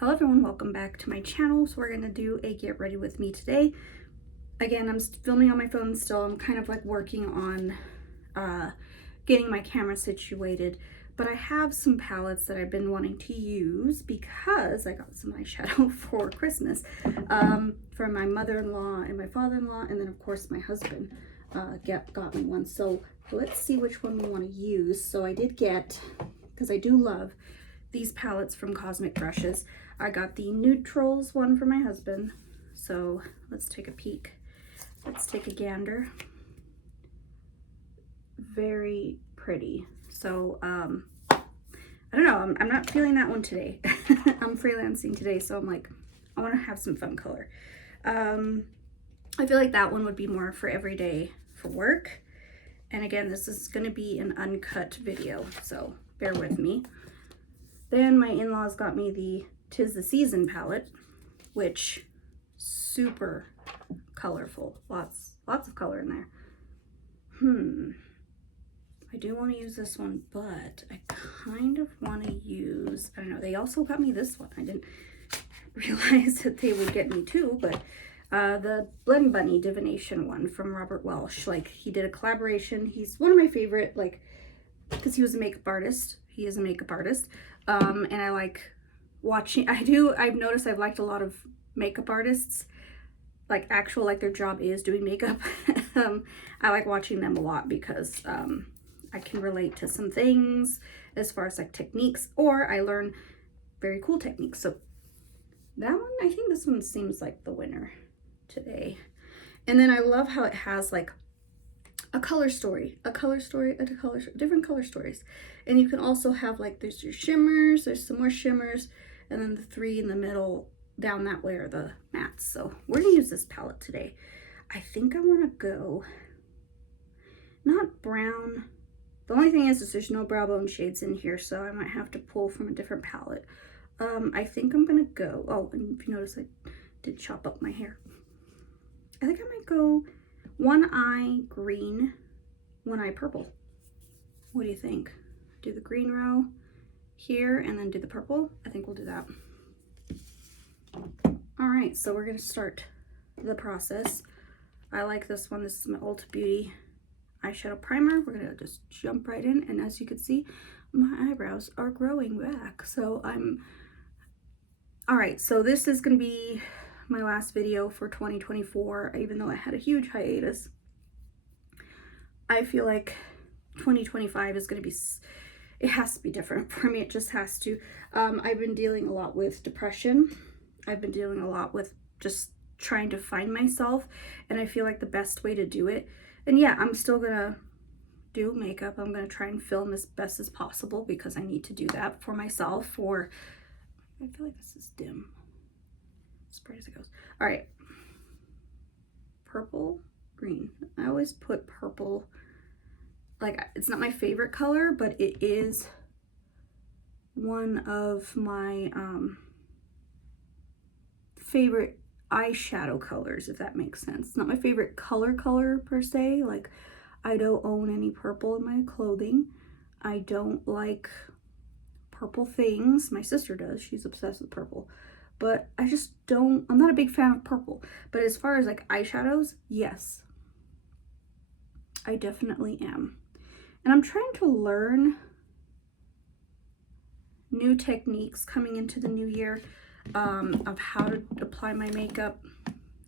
Hello everyone, welcome back to my channel. So we're going to do a get ready with me today. Again, I'm filming on my phone still. I'm kind of like working on getting my camera situated. But I have some palettes that I've been wanting to use because I got some eyeshadow for Christmas from my mother-in-law and my father-in-law, and then of course my husband got me one. So let's see which one we want to use. So I did get, because I do love these palettes from Cosmic Brushes. I got the Neutrals one for my husband. So let's take a peek. Let's take a gander. Very pretty. So I don't know, I'm not feeling that one today. I'm freelancing today, so I'm like, I want to have some fun color. I feel like that one would be more for every day for work. And again, this is going to be an uncut video, so bear with me. Then my in-laws got me the 'Tis the Season palette, which super colorful. Lots of color in there. I do want to use this one, but I kind of want to use, I don't know, they also got me this one. I didn't realize that they would get me two, but the Blend Bunny Divination one from Robert Welsh. Like, he did a collaboration. He's one of my favorite, like, because he was a makeup artist. He is a makeup artist. And I like watching, I've noticed I've liked a lot of makeup artists, like actual, like their job is doing makeup. I like watching them a lot because I can relate to some things as far as like techniques, or I learn very cool techniques. So that one, I think this one seems like the winner today. And then I love how it has like a color story, different color stories. And you can also have like, there's your shimmers, there's some more shimmers, and then the three in the middle down that way are the mattes. So we're gonna use this palette today. I think I want to go not brown. The only thing is there's no brow bone shades in here, so I might have to pull from a different palette. I think I'm gonna go, oh, and if you notice I did chop up my hair. I think I might go one eye green, one eye purple. What do you think? Do the green row here and then do the purple? I think we'll do that. All right, so we're gonna start the process. I like this one. This is my Ulta Beauty eyeshadow primer. We're gonna just jump right in, and as you can see, my eyebrows are growing back. So all right, so this is gonna be my last video for 2024, even though I had a huge hiatus. I feel like 2025 is going to be, it has to be different for me. It just has to. I've been dealing a lot with depression. I've been dealing a lot with just trying to find myself, and I feel like the best way to do it, and yeah, I'm still going to do makeup. I'm going to try and film as best as possible because I need to do that for myself. I feel like this is dim. As bright as it goes. All right, purple, green. I always put purple, like, it's not my favorite color, but it is one of my favorite eyeshadow colors, if that makes sense. It's not my favorite color per se. Like, I don't own any purple in my clothing. I don't like purple things. My sister does. She's obsessed with purple. But I just don't, I'm not a big fan of purple. But as far as like eyeshadows, yes, I definitely am. And I'm trying to learn new techniques coming into the new year of how to apply my makeup.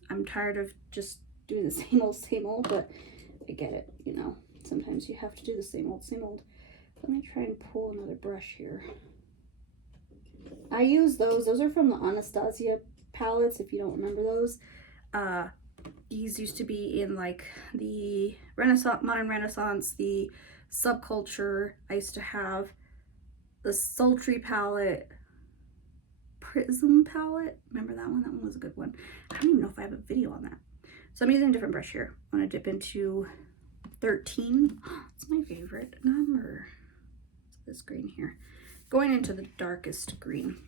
I'm tired of just doing the same old, but I get it, you know. Sometimes you have to do the same old. Let me try and pull another brush here. I use those are from the Anastasia palettes, if you don't remember those. These used to be in like the Modern Renaissance, the Subculture. I used to have the Sultry palette, Prism palette. Remember that one? That one was a good one. I don't even know if I have a video on that. So I'm using a different brush here. I'm gonna dip into 13. It's my favorite number. It's this green here. Going into the darkest green.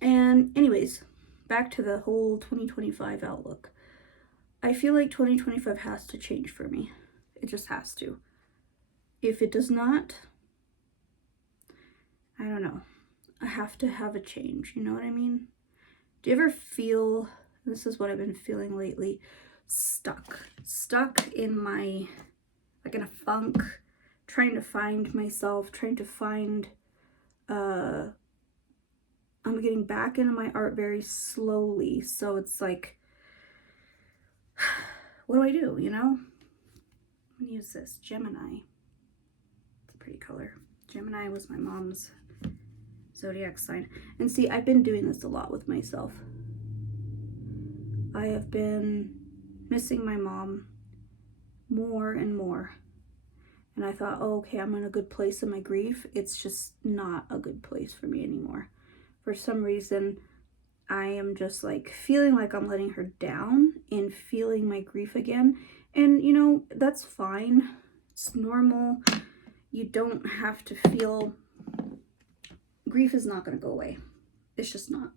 And anyways, back to the whole 2025 outlook. I feel like 2025 has to change for me. It just has to. If it does not, I I don't know. I have to have a change, you know what I mean? Do you ever feel, this is what I've been feeling lately, stuck in my, like in a funk, trying to find myself, trying to find, I'm getting back into my art very slowly. So it's like, what do I do, you know? I'm gonna use this Gemini. It's a pretty color. Gemini was my mom's zodiac sign. And see, I've been doing this a lot with myself. I have been missing my mom more and more. And I thought, oh, okay, I'm in a good place in my grief. It's just not a good place for me anymore. For some reason, I am just like feeling like I'm letting her down and feeling my grief again. And you know, that's fine. It's normal. You don't have to feel, grief is not going to go away. It's just not.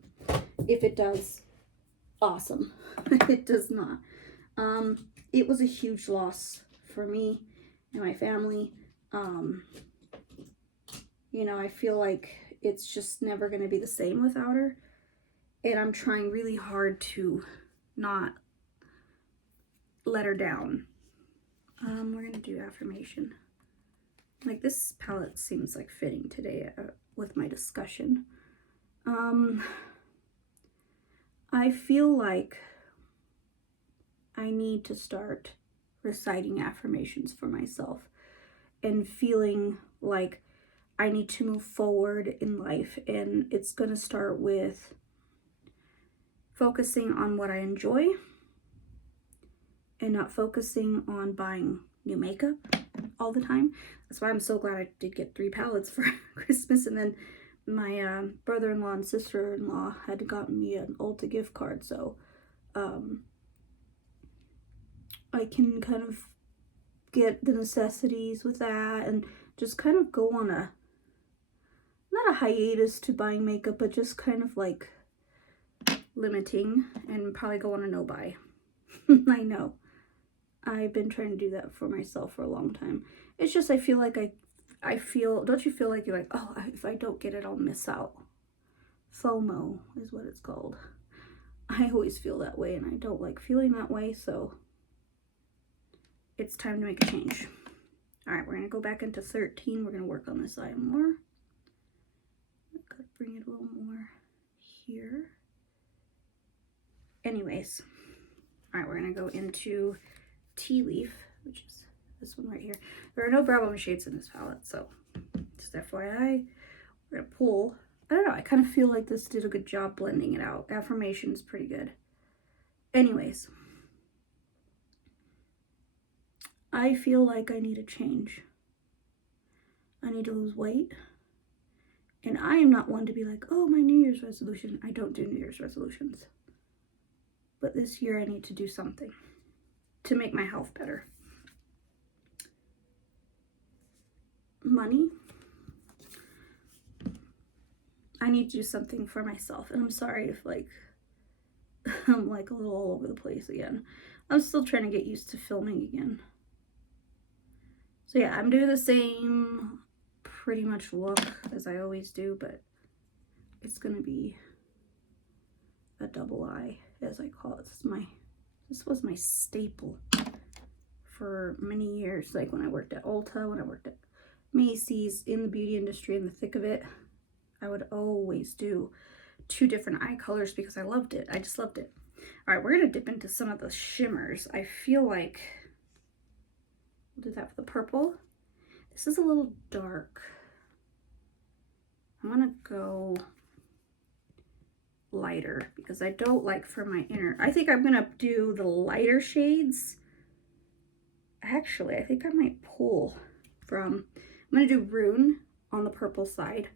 If it does, awesome. It does not. It was a huge loss for me and my family. You know, I feel like it's just never going to be the same without her. And I'm trying really hard to not let her down. We're going to do affirmation. Like, this palette seems like fitting today with my discussion. I feel like I need to start reciting affirmations for myself and feeling like I need to move forward in life. And it's going to start with focusing on what I enjoy and not focusing on buying new makeup all the time. That's why I'm so glad I did get 3 palettes for Christmas. And then my brother-in-law and sister-in-law had gotten me an Ulta gift card, so I can kind of get the necessities with that and just kind of go on a, not a hiatus to buying makeup, but just kind of like limiting and probably go on a no-buy. I know. I've been trying to do that for myself for a long time. It's just I feel like I feel, don't you feel like you're like, oh, if I don't get it, I'll miss out. FOMO is what it's called. I always feel that way, and I don't like feeling that way, so it's time to make a change. All right, we're going to go back into 13. We're going to work on this eye more. I've got to bring it a little more here. Anyways, all right, we're going to go into Tea Leaf, which is this one right here. There are no brow bone shades in this palette, so just FYI, we're going to pull. I don't know, I kind of feel like this did a good job blending it out. Affirmation is pretty good. Anyways, I feel like I need a change. I need to lose weight. And I am not one to be like, oh, my New Year's resolution. I don't do New Year's resolutions. But this year I need to do something to make my health better. Money. I need to do something for myself. And I'm sorry if like I'm like a little all over the place again. I'm still trying to get used to filming again. So yeah, I'm doing the same pretty much look as I always do, but it's gonna be a double eye, as I call it. This was my staple for many years. Like when I worked at Ulta, when I worked at Macy's, in the beauty industry, in the thick of it, I would always do 2 different eye colors because I loved it. I just loved it. All right, we're gonna dip into some of the shimmers. I feel like we'll do that for the purple. This is a little dark. I'm gonna go lighter because I don't like for my inner. I think I'm gonna do the lighter shades. Actually, I think I might pull from, I'm gonna do Rune on the purple side,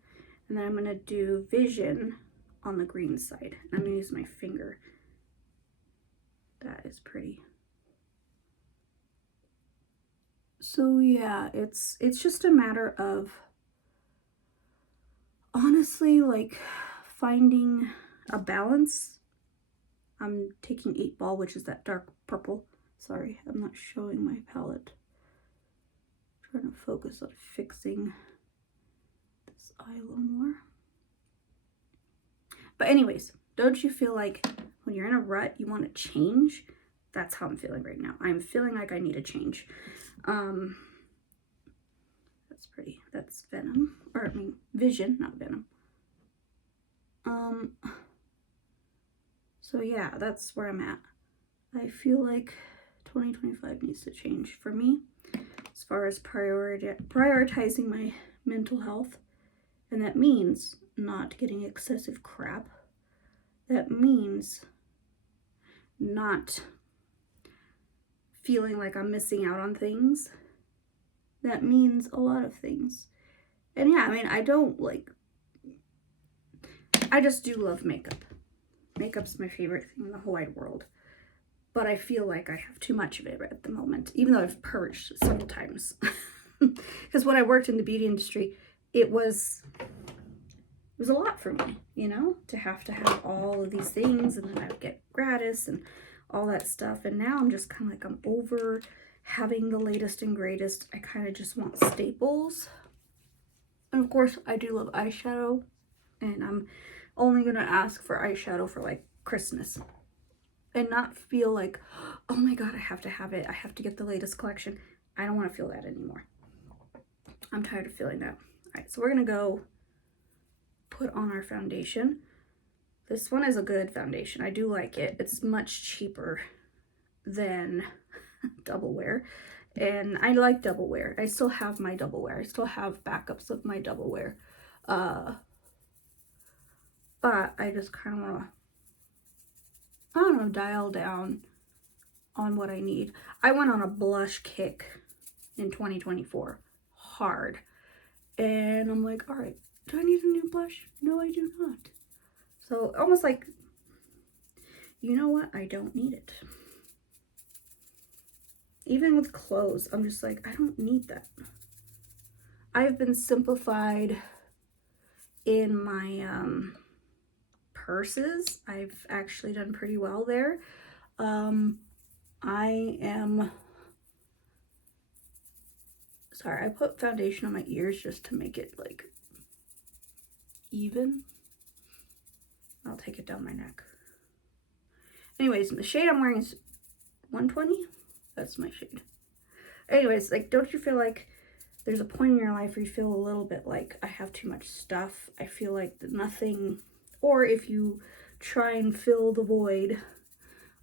and then I'm gonna do Vision on the green side. And I'm gonna use my finger. That is pretty. So yeah, it's just a matter of honestly like finding a balance. I'm taking 8 Ball, which is that dark purple. Sorry, I'm not showing my palette. I'm trying to focus on fixing this eye a little more. But anyways, don't you feel like when you're in a rut, you want to change? That's how I'm feeling right now. I'm feeling like I need a change. That's pretty. That's Venom. Or, I mean, Vision, not Venom. So yeah, that's where I'm at. I feel like 2025 needs to change for me as far as prioritizing my mental health. And that means not getting excessive crap. That means not feeling like I'm missing out on things. That means a lot of things. And yeah, I mean, I just do love makeup. Makeup's my favorite thing in the whole wide world. But I feel like I have too much of it at the moment, even though I've purged several times. Because when I worked in the beauty industry, it was a lot for me, you know, to have all of these things, and then I would get gratis and all that stuff. And now I'm just kind of like, I'm over having the latest and greatest. I kind of just want staples. And of course, I do love eyeshadow, and I'm only going to ask for eyeshadow for like Christmas and not feel like, oh my God, I have to have it. I have to get the latest collection. I don't want to feel that anymore. I'm tired of feeling that. All right, so we're going to go put on our foundation. This one is a good foundation. I do like it. It's much cheaper than Double Wear. And I like Double Wear. I still have my Double Wear. I still have backups of my Double Wear. But I just kind of want to, I don't know, dial down on what I need. I went on a blush kick in 2024. Hard. And I'm like, all right, do I need a new blush? No, I do not. So almost like, you know what? I don't need it. Even with clothes, I'm just like, I don't need that. I've been simplified in my purses. I've actually done pretty well there. Sorry, I put foundation on my ears just to make it like even. I'll take it down my neck. Anyways, the shade I'm wearing is 120. That's my shade. Anyways, like, don't you feel like there's a point in your life where you feel a little bit like, I have too much stuff. I feel like nothing, or if you try and fill the void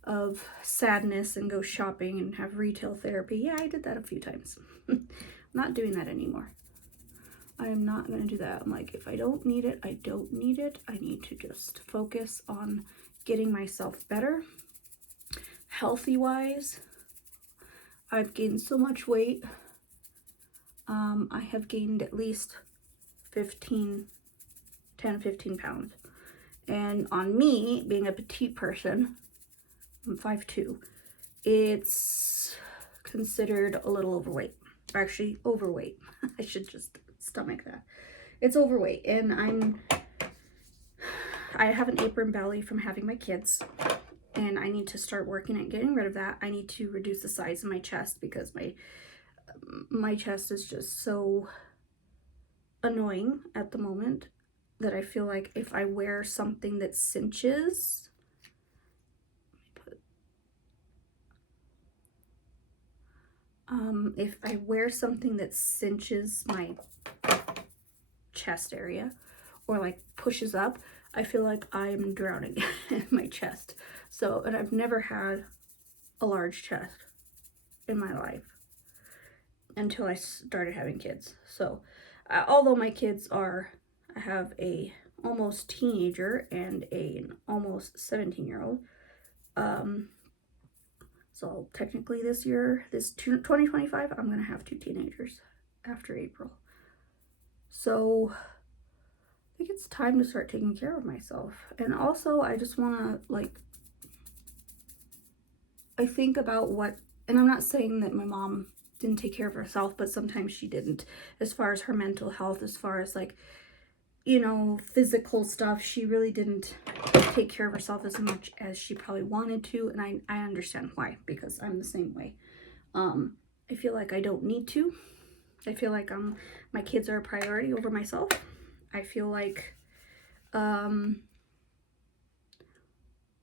of sadness and go shopping and have retail therapy. Yeah, I did that a few times. I'm not doing that anymore. I am not going to do that. I'm like, if I don't need it, I don't need it. I need to just focus on getting myself better. Healthy-wise, I've gained so much weight. I have gained at least 10, 15 pounds. And on me, being a petite person, I'm 5'2", it's considered a little overweight. Actually, overweight. I should just stomach that. It's overweight, and I have an apron belly from having my kids, and I need to start working at getting rid of that. I need to reduce the size of my chest because my chest is just so annoying at the moment that I feel like if I wear something that cinches, if I wear something that cinches my chest area or like pushes up, I feel like I'm drowning in my chest. So, and I've never had a large chest in my life until I started having kids. So, although my kids I have a almost teenager and an almost 17-year-old. So technically this year, 2025, I'm going to have 2 teenagers after April. So I think it's time to start taking care of myself. And also I just want to I think about and I'm not saying that my mom didn't take care of herself, but sometimes she didn't, as far as her mental health, as far as physical stuff. She really didn't take care of herself as much as she probably wanted to, and I understand why, because I'm the same way. I feel like I don't need to. I feel like my kids are a priority over myself, I feel like, I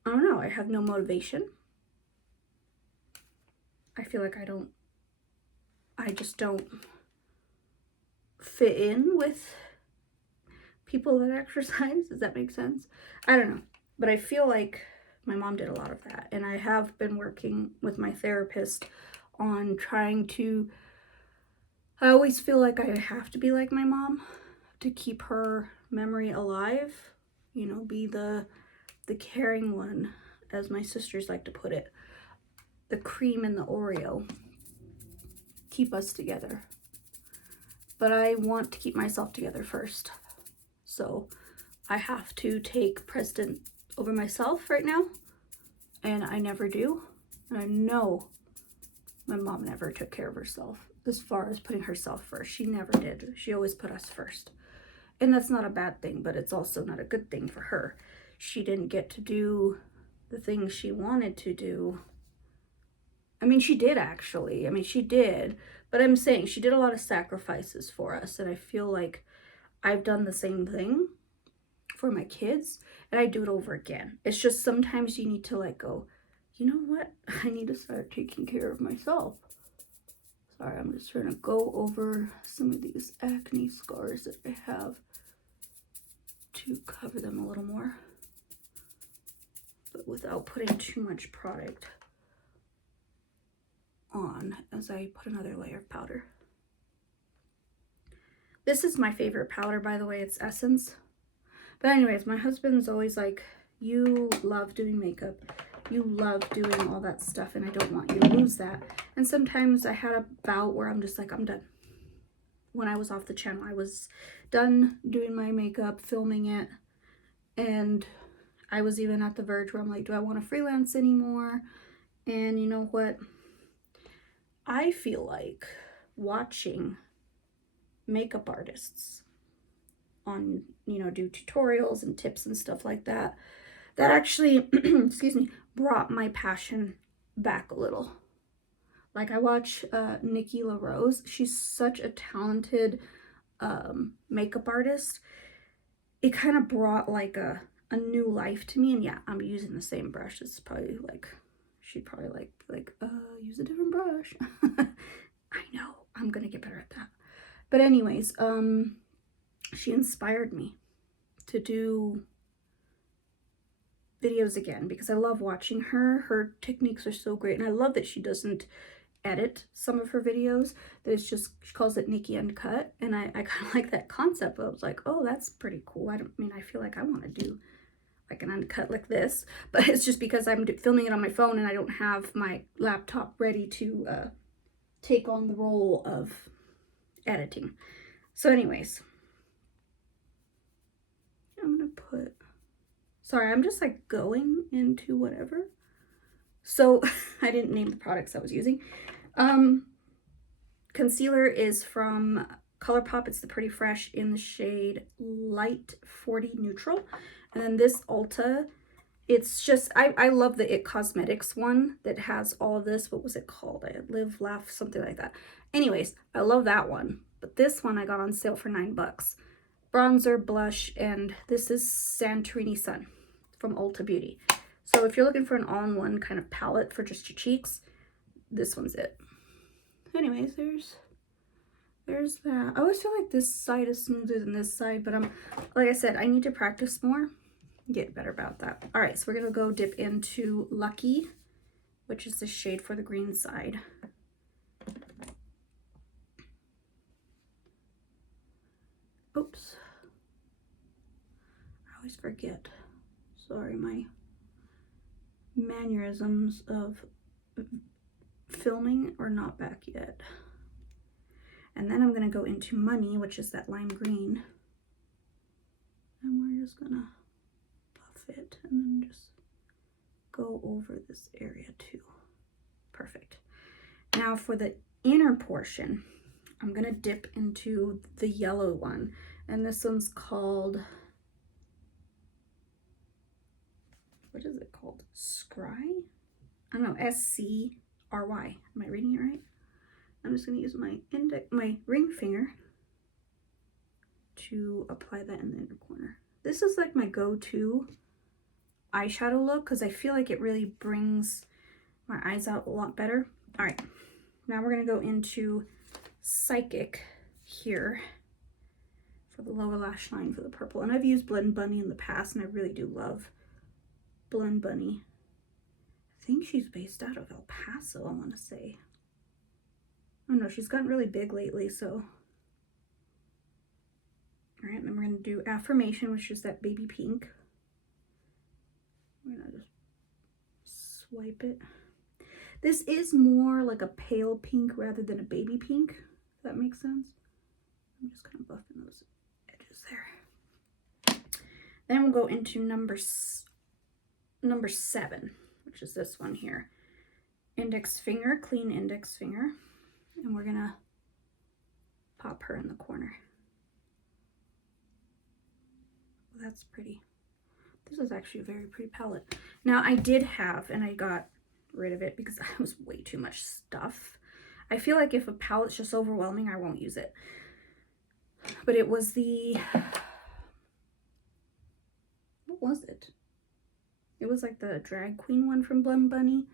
don't know, I have no motivation. I feel like I just don't fit in with people that exercise. Does that make sense? I don't know. But I feel like my mom did a lot of that. And I have been working with my therapist on trying to, I always feel like I have to be like my mom to keep her memory alive. You know, be the caring one, as my sisters like to put it. The cream and the Oreo. Keep us together. But I want to keep myself together first. So I have to take precedent over myself right now. And I never do. And I know my mom never took care of herself as far as putting herself first. She never did. She always put us first. And that's not a bad thing, but it's also not a good thing for her. She didn't get to do the things she wanted to do. I mean, she did actually. I mean, she did. But I'm saying she did a lot of sacrifices for us. And I feel like I've done the same thing for my kids. And I do it over again. It's just sometimes you need to like go, you know what? I need to start taking care of myself. Sorry, I'm just trying to go over some of these acne scars that I have to cover them a little more. But without putting too much product on as I put another layer of powder. This is my favorite powder, by the way. It's Essence. But anyways, my husband's always like, you love doing makeup. You love doing all that stuff, and I don't want you to lose that. And sometimes I had a bout where I'm just like, I'm done. When I was off the channel, I was done doing my makeup, filming it. And I was even at the verge where I'm like, do I want to freelance anymore? And you know what? I feel like watching makeup artists on, you know, do tutorials and tips and stuff like that, that actually, excuse me, brought my passion back a little. Like I watch Nikki LaRose. She's such a talented makeup artist. It kind of brought like a new life to me. And yeah, I'm using the same brush. It's probably like, she'd probably like use a different brush. I know, I'm gonna get better at that. But anyways, she inspired me to do videos again because I love watching her. Her techniques are so great, and I love that she doesn't edit some of her videos, that it's just, she calls it Nikki Uncut, and I kind of like that concept. I was like, oh, that's pretty cool. I feel like I want to do like an uncut like this, but it's just because I'm filming it on my phone and I don't have my laptop ready to take on the role of editing. So anyways, I'm gonna put, sorry, I'm just like going into whatever. So I didn't name the products I was using. Concealer is from ColourPop. It's the Pretty Fresh in the shade Light 40 Neutral. And then this Ulta, it's just, I love the It Cosmetics one that has all of this. What was it called? Live, Laugh, something like that. Anyways, I love that one. But this one I got on sale for $9. Bronzer, blush, and this is Santorini Sun from Ulta Beauty. So if you're looking for an all-in-one kind of palette for just your cheeks, this one's it. Anyways, there's that. I always feel like this side is smoother than this side, but like I said, I need to practice more, get better about that. All right, so we're gonna go dip into Lucky, which is the shade for the green side. Oops. I always forget. Sorry, my mannerisms of filming are not back yet. And then I'm going to go into Money, which is that lime green. And we're just going to buff it and then just go over this area too. Perfect. Now for the inner portion, I'm going to dip into the yellow one. And this one's called, what is it called? Scry? I don't know, S-C-R-Y. Am I reading it right? I'm just going to use my ring finger to apply that in the inner corner. This is like my go-to eyeshadow look because I feel like it really brings my eyes out a lot better. All right, now we're gonna go into Psychic here for the lower lash line for the purple. And I've used Blend Bunny in the past, and I really do love Blend Bunny. I think she's based out of El Paso, I want to say. Oh no, she's gotten really big lately, so. All right, then we're going to do Affirmation, which is that baby pink. I'm going to just swipe it. This is more like a pale pink rather than a baby pink, if that makes sense. I'm just kind of buffing those edges there. Then we'll go into number 7, which is this one here. Index finger, clean index finger. And we're going to pop her in the corner. Oh, that's pretty. This is actually a very pretty palette. Now, I did have, and I got rid of it because it was way too much stuff. I feel like if a palette's just overwhelming, I won't use it. But it was the, what was it? It was like the drag queen one from Blend Bunny,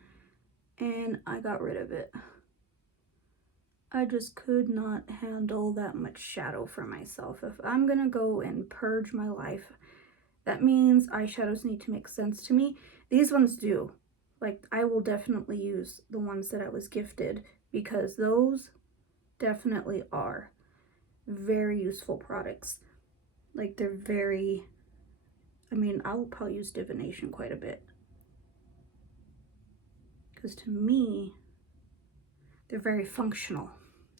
and I got rid of it. I just could not handle that much shadow for myself. If I'm gonna go and purge my life, that means eyeshadows need to make sense to me. These ones do. Like, I will definitely use the ones that I was gifted because those definitely are very useful products. Like, they're very, I mean, I'll probably use Divination quite a bit. Because to me, they're very functional.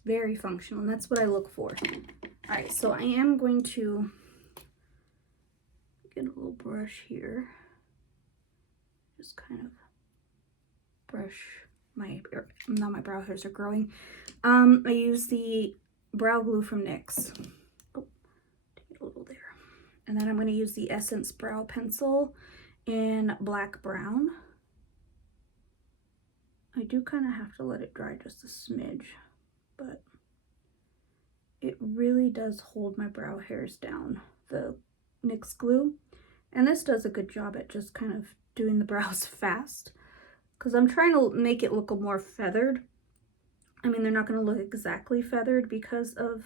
Very functional, and that's what I look for. All right, so I am going to get a little brush here. Just kind of brush now my brow hairs are growing. I use the brow glue from NYX. Oh, take it a little there. And then I'm going to use the Essence Brow Pencil in Black Brown. I do kind of have to let it dry just a smidge, but it really does hold my brow hairs down, the NYX glue. And this does a good job at just kind of doing the brows fast, because I'm trying to make it look more feathered. I mean, they're not going to look exactly feathered because of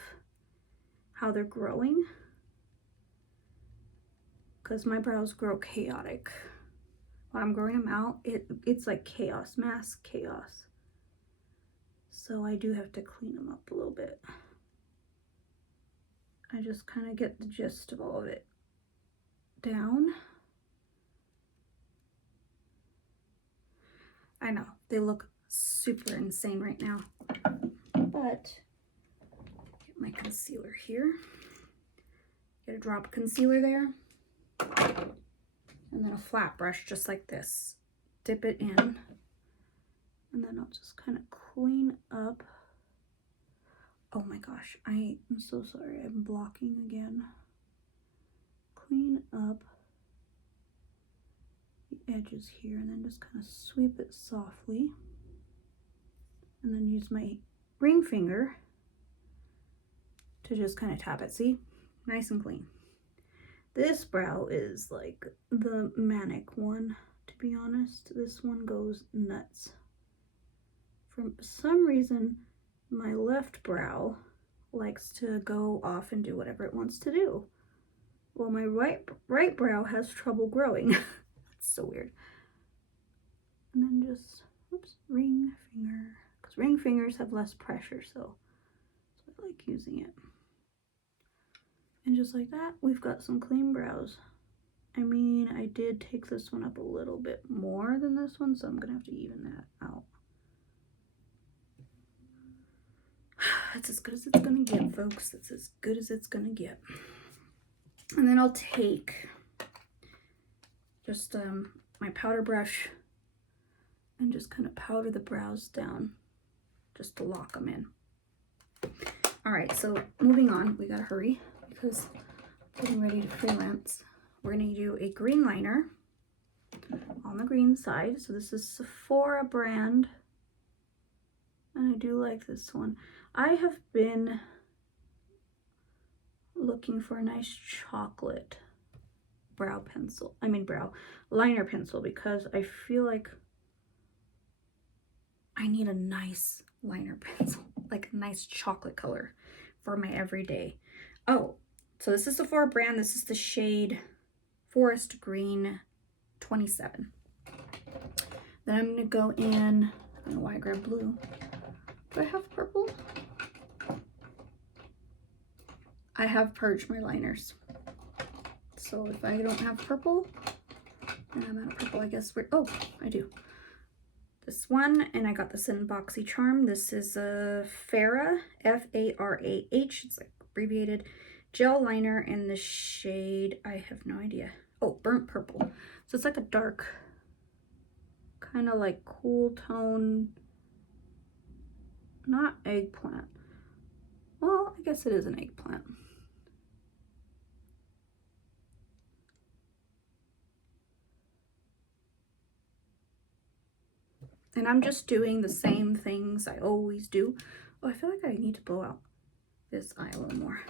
how they're growing, because my brows grow chaotic. When I'm growing them out, it's like chaos, mass chaos. So I do have to clean them up a little bit. I just kind of get the gist of all of it down. I know, they look super insane right now. But, get my concealer here. Get a drop of concealer there. And then a flat brush just like this. Dip it in. And then I'll just kind of clean up. Oh my gosh, I am so sorry. I'm blocking again. Clean up the edges here and then just kind of sweep it softly. And then use my ring finger to just kind of tap it. See? Nice and clean. This brow is like the manic one, to be honest. This one goes nuts. For some reason, my left brow likes to go off and do whatever it wants to do. Well, my right brow has trouble growing. That's so weird. And then just, oops, ring finger. Because ring fingers have less pressure, so I like using it. And just like that, we've got some clean brows. I mean, I did take this one up a little bit more than this one, so I'm going to have to even that out. That's as good as it's going to get, folks. That's as good as it's going to get. And then I'll take just my powder brush and just kind of powder the brows down just to lock them in. All right, so moving on, we got to hurry because I'm getting ready to freelance. We're going to do a green liner on the green side. So this is Sephora brand. And I do like this one. I have been looking for a nice chocolate brow liner pencil, because I feel like I need a nice liner pencil, like a nice chocolate color for my everyday. Oh, so this is the Sephora brand. This is the shade Forest Green 27. Then I'm gonna go in, I don't know why I grabbed blue. Do I have purple? I have purged my liners. So if I don't have purple, and I'm out of purple, I guess oh, I do. This one, and I got this in BoxyCharm. This is a Farah, F-A-R-A-H. It's like abbreviated gel liner in the shade, I have no idea. Oh, burnt purple. So it's like a dark, kind of like cool tone, not eggplant. Well, I guess it is an eggplant. And I'm just doing the same things I always do. Oh, I feel like I need to blow out this eye a little more.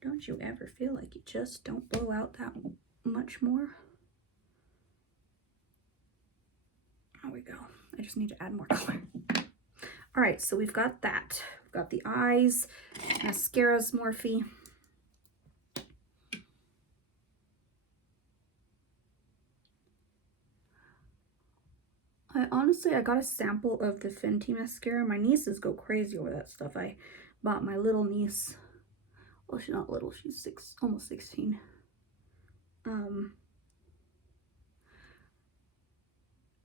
Don't you ever feel like you just don't blow out that much more? There we go. I just need to add more color. All right, so we've got that. We've got the eyes, mascara's Morphe. I got a sample of the Fenty mascara. My nieces go crazy over that stuff. I bought my little niece, well, she's not little, she's almost 16.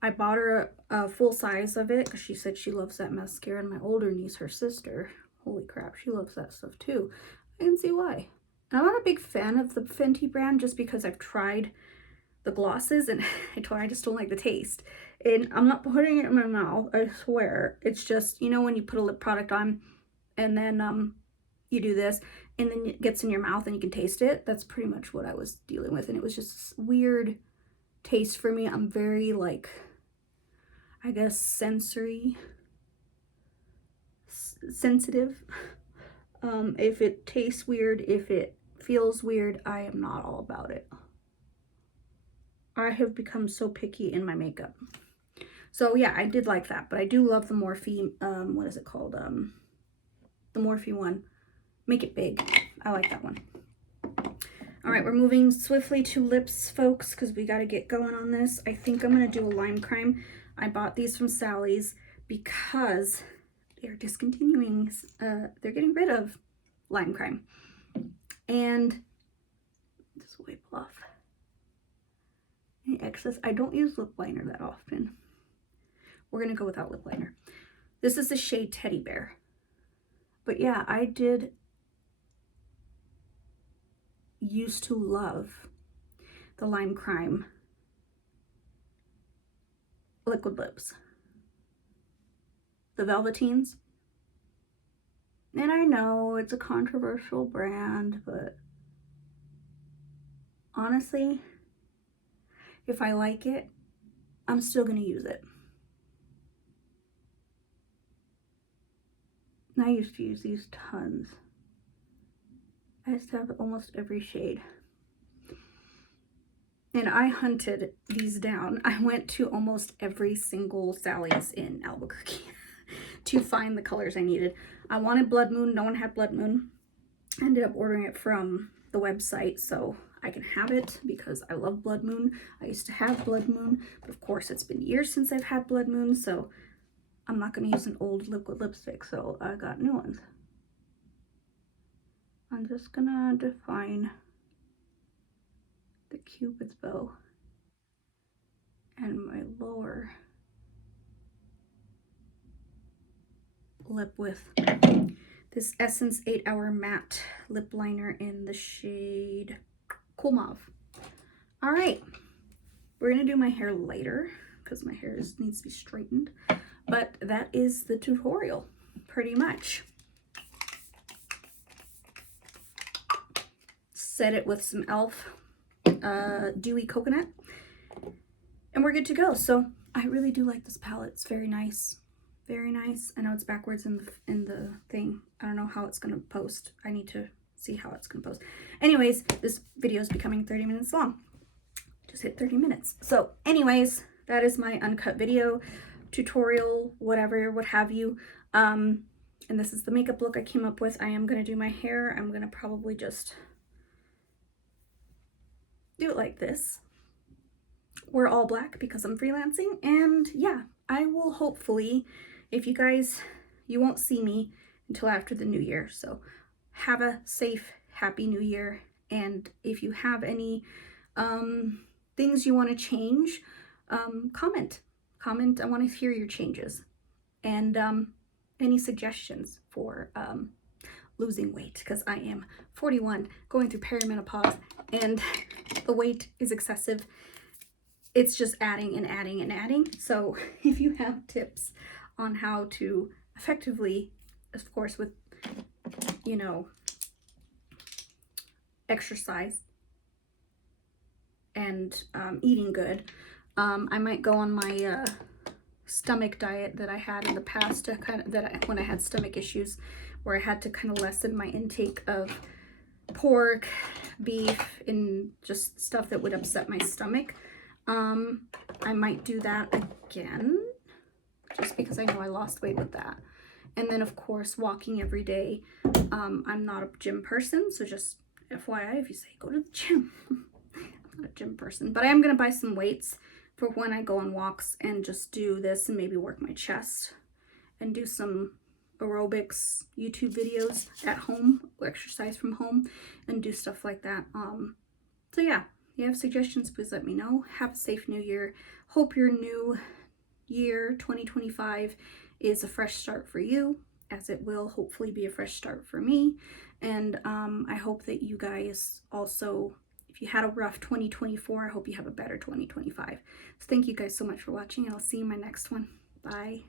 I bought her a full size of it because she said she loves that mascara, and my older niece, her sister, holy crap, she loves that stuff too. I can see why. And I'm not a big fan of the Fenty brand just because I've tried the glosses and I just don't like the taste. And I'm not putting it in my mouth, I swear. It's just, you know, when you put a lip product on and then you do this and then it gets in your mouth and you can taste it. That's pretty much what I was dealing with, and it was just weird taste for me. I'm very, like, I guess sensitive. If it tastes weird, if it feels weird, I am not all about it. I have become so picky in my makeup. So yeah, I did like that, but I do love the Morphe, what is it called? The Morphe one. Make It Big. I like that one. All right, we're moving swiftly to lips, folks, because we got to get going on this. I think I'm going to do a Lime Crime. I bought these from Sally's because they're discontinuing, they're getting rid of Lime Crime. And just wipe off any excess. I don't use lip liner that often. We're going to go without lip liner. This is the shade Teddy Bear. But yeah, I did used to love the Lime Crime liquid lips. The Velveteens. And I know it's a controversial brand, but honestly, if I like it, I'm still going to use it. I used to use these tons. I used to have almost every shade. And I hunted these down. I went to almost every single Sally's in Albuquerque to find the colors I needed. I wanted Blood Moon. No one had Blood Moon. I ended up ordering it from the website so I can have it because I love Blood Moon. I used to have Blood Moon, but of course it's been years since I've had Blood Moon, so I'm not going to use an old liquid lipstick, so I got new ones. I'm just going to define the Cupid's bow and my lower lip with this Essence 8 Hour Matte Lip Liner in the shade Cool Mauve. All right, we're going to do my hair later because my hair needs to be straightened. But that is the tutorial, pretty much. Set it with some e.l.f. Dewy Coconut, and we're good to go. So I really do like this palette. It's very nice. Very nice. I know it's backwards in the thing. I don't know how it's gonna post. I need to see how it's gonna post. Anyways, this video is becoming 30 minutes long. Just hit 30 minutes. So anyways, that is my uncut video, tutorial, whatever, what have you. And this is the makeup look I came up with. I am gonna do my hair. I'm gonna probably just do it like this. We're all black because I'm freelancing, and yeah, I will hopefully, if you guys, you won't see me until after the new year, so have a safe, happy new year. And if you have any things you want to change, comment. I want to hear your changes, and any suggestions for losing weight, because I am 41, going through perimenopause, and the weight is excessive. It's just adding and adding and adding. So if you have tips on how to effectively, of course, with, you know, exercise and eating good, I might go on my stomach diet that I had in the past to when I had stomach issues, where I had to kind of lessen my intake of pork, beef, and just stuff that would upset my stomach. I might do that again, just because I know I lost weight with that. And then of course, walking every day. I'm not a gym person, so just FYI, if you say go to the gym, I'm not a gym person, but I am gonna buy some weights for when I go on walks and just do this and maybe work my chest and do some aerobics YouTube videos at home, or exercise from home, and do stuff like that. So yeah, if you have suggestions, please let me know. Have a safe new year. Hope your new year 2025 is a fresh start for you, as it will hopefully be a fresh start for me. And I hope that you guys also, if you had a rough 2024, I hope you have a better 2025. So thank you guys so much for watching, and I'll see you in my next one. Bye.